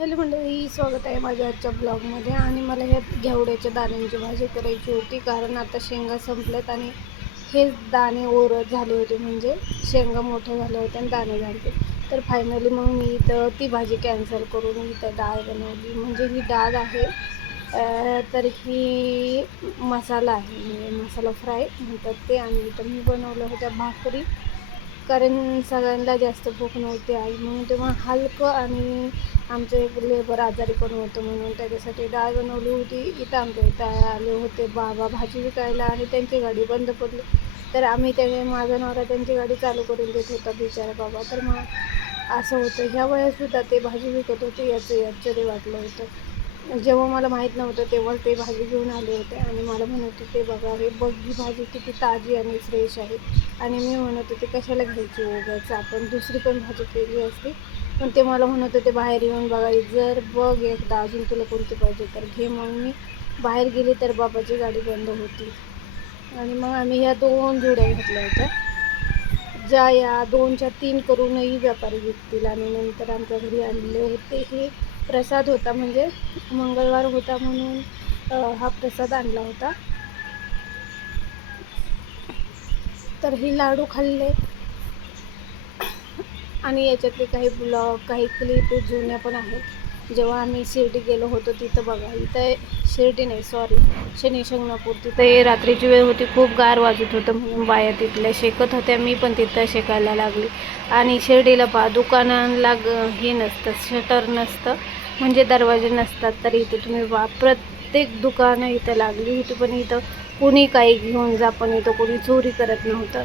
Hello मंडळी स्वागत आहे माझ्या आजच्या ब्लॉगमध्ये. आणि मला ह्या घेवड्याच्या दाण्यांची भाजी करायची होती कारण आता शेंगा संपल्यात आणि हेच दाणे ओरत झाले होते. म्हणजे शेंगा मोठ्या झाल्या होत्या आणि दाणे झाले तर फायनली मग मी इथं ती भाजी कॅन्सल करून इथं डाळ बनवली. म्हणजे ही डाळ आहे तर ही मसाला आहे. म्हणजे मसाला फ्राय म्हणतात ते. आणि इथं मी बनवलं होत्या भाकरी. कारण सगळ्यांना जास्त भूक नव्हती आई. म्हणून तेव्हा हलकं आणि आमचं एक लेबर आजारी पण होतं म्हणून त्याच्यासाठी डाळ बनवली होती. इथं आमच्या इथं आले होते बाबा. भाजी विकायला आणि त्यांची गाडी बंद पडली. तर आम्ही त्याने माझा नवरा त्यांची गाडी चालू करून देत होता बिचारा बाबा. तर मग असं होतं. ह्या वयातसुद्धा ते भाजी विकत होते याचं आश्चर्य वाटलं होतं. जेव्हा मला माहीत नव्हतं तेव्हा ते भाजी घेऊन आले होते. आणि मला म्हणत होते बघा हे बघ ही भाजी किती ताजी आणि फ्रेश आहे. आणि मी म्हणत होते कशाला घ्यायची उगाच? आपण दुसरी पण भाजी केली असती. पण ते मला म्हणत होते बाहेर येऊन बघा जर बघ एकदा अजून तुला कोणती पाहिजे तर घे. मग मी बाहेर गेले तर बाबाची गाडी बंद होती. आणि मग आम्ही ह्या दोन जोड्या घेतल्या होत्या. ज्या या दोनच्या तीन करूनही व्यापारी विकतील. आणि नंतर आमच्या घरी आणले होते हे. प्रसाद होता म्हणजे मंगळवार होता म्हणून हा प्रसाद आणला होता. तर हे लाडू खाल्ले. आणि याच्यातले काही ब्लॉग काही क्लिप जुन्या पण आहेत. जेव्हा आम्ही शिर्डी गेलो होतो तिथं बघा इथं शिर्डी नाही सॉरी शनी शिंगणापूर तिथं. रात्रीची वेळ होती खूप गार वाजत होतं म्हणून बाया तिथल्या शेकत होत्या मी पण तिथं शेकायला लागली. आणि शिर्डीला पहा दुकानाला ग हे नसतं शटर नसतं. म्हणजे दरवाजे नसतात तर इथे तुम्ही वा प्रत्येक दुकानं इथं लागली. होती पण इथं कुणी काही घेऊन जा पण इथं कोणी चोरी करत नव्हतं.